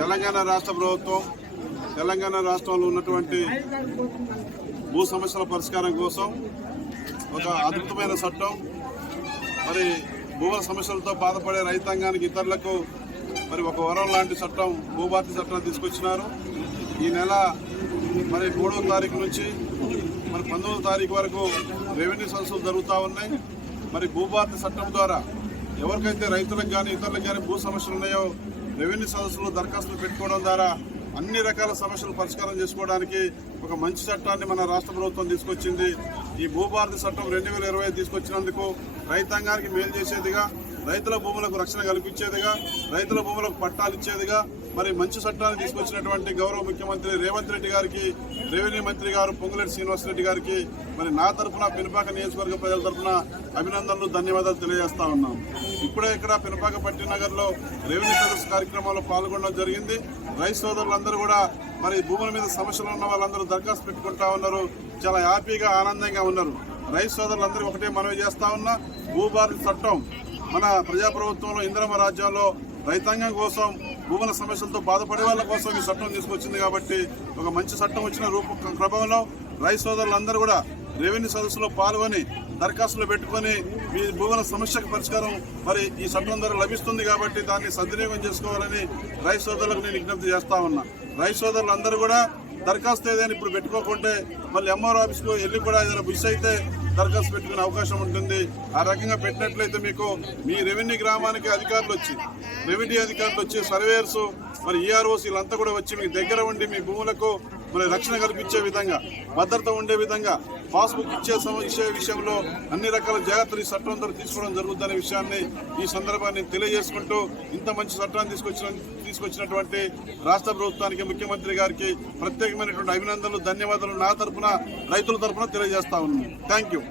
తెలంగాణ రాష్ట్ర ప్రభుత్వం తెలంగాణ రాష్ట్రంలో ఉన్నటువంటి భూ సమస్యల పరిష్కారం కోసం ఒక అద్భుతమైన చట్టం, మరి భూముల సమస్యలతో బాధపడే రైతాంగానికి ఇతరులకు మరి ఒక వరం లాంటి చట్టం, భూభారతి చట్టాన్ని తీసుకొచ్చినారు. ఈ నెల మరి 3వ తారీఖు నుంచి మరి 19వ తారీఖు వరకు రెవెన్యూ సదస్సులు జరుగుతూ ఉన్నాయి. మరి భూభారతి చట్టం ద్వారా ఎవరికైతే రైతులకు కానీ ఇతరులకు కానీ భూ సమస్యలు ఉన్నాయో రెవెన్యూ సదస్సులు దరఖాస్తులు పెట్టుకోవడం ద్వారా అన్ని రకాల సమస్యలు పరిష్కారం చేసుకోవడానికి ఒక మంచి చట్టాన్ని మన రాష్ట్ర ప్రభుత్వం తీసుకొచ్చింది. ఈ భూభారతి చట్టం 2020 తీసుకొచ్చినందుకు రైతాంగానికి మేలు చేసేదిగా, రైతుల భూములకు రక్షణ కల్పించేదిగా, రైతుల భూములకు పట్టాలు ఇచ్చేదిగా మరి మంచి చట్టాన్ని తీసుకొచ్చినటువంటి గౌరవ ముఖ్యమంత్రి రేవంత్ రెడ్డి గారికి, రెవెన్యూ మంత్రి గారు పొంగులేటి శ్రీనివాసరెడ్డి గారికి మరి నా తరఫున పినపాక నియోజకవర్గ ప్రజల తరఫున అభినందనలు, ధన్యవాదాలు తెలియజేస్తా ఉన్నాం. ఇప్పుడే ఇక్కడ పినపాక పట్టినగర్లో రెవెన్యూ సదస్సు కార్యక్రమంలో పాల్గొనడం జరిగింది. రైతు సోదరులందరూ కూడా మరి భూముల మీద సమస్యలు ఉన్న వాళ్ళందరూ దరఖాస్తు పెట్టుకుంటా ఉన్నారు. చాలా హ్యాపీగా, ఆనందంగా ఉన్నారు. రైతు సోదరులందరూ ఒకటే మనవి చేస్తా ఉన్నా, భూభారతి చట్టం మన ప్రజాప్రభుత్వంలో ఇందిరమ్మ రాజ్యంలో రైతాంగం కోసం, భూముల సమస్యలతో బాధపడే వాళ్ళ కోసం ఈ చట్టం తీసుకొచ్చింది. కాబట్టి ఒక మంచి చట్టం వచ్చిన క్రమంలో రైతు సోదరులందరూ కూడా రెవెన్యూ సదస్సులో పాల్గొని దరఖాస్తులు పెట్టుకొని మీ భూముల సమస్యకు పరిష్కారం మరి ఈ చట్టం ద్వారా లభిస్తుంది. కాబట్టి దాన్ని సద్వినియోగం చేసుకోవాలని రైతు సోదరులకు నేను విజ్ఞప్తి చేస్తా ఉన్నా. రైతు సోదరులందరూ కూడా దరఖాస్తు ఏదైనా ఇప్పుడు పెట్టుకోకుంటే మళ్ళీ ఎంఆర్ఓ ఆఫీస్కు వెళ్ళి కూడా ఏదైనా మిస్ అయితే దరఖాస్తు పెట్టుకునే అవకాశం ఉంటుంది. ఆ రకంగా పెట్టినట్లయితే మీకు మీ రెవెన్యూ గ్రామానికి రెవెన్యూ అధికారులు వచ్చి సర్వేయర్స్ మరి ఈఆర్ఓస్ వీళ్ళంతా కూడా వచ్చి మీ దగ్గర ఉండి మీ భూములకు మరి రక్షణ కల్పించే విధంగా, భద్రత ఉండే విధంగా, పాస్బుక్ ఇచ్చే విషయంలో అన్ని రకాల జాగ్రత్తలు ఈ చట్టం ద్వారా తీసుకోవడం జరుగుతుందనే విషయాన్ని ఈ సందర్భాన్ని తెలియజేసుకుంటూ ఇంత మంచి చట్టాన్ని తీసుకొచ్చినటువంటి రాష్ట్ర ప్రభుత్వానికి, ముఖ్యమంత్రి గారికి ప్రత్యేకమైనటువంటి అభినందనలు, ధన్యవాదాలు నా తరఫున, రైతుల తరఫున తెలియజేస్తా ఉన్నాను. Thank you.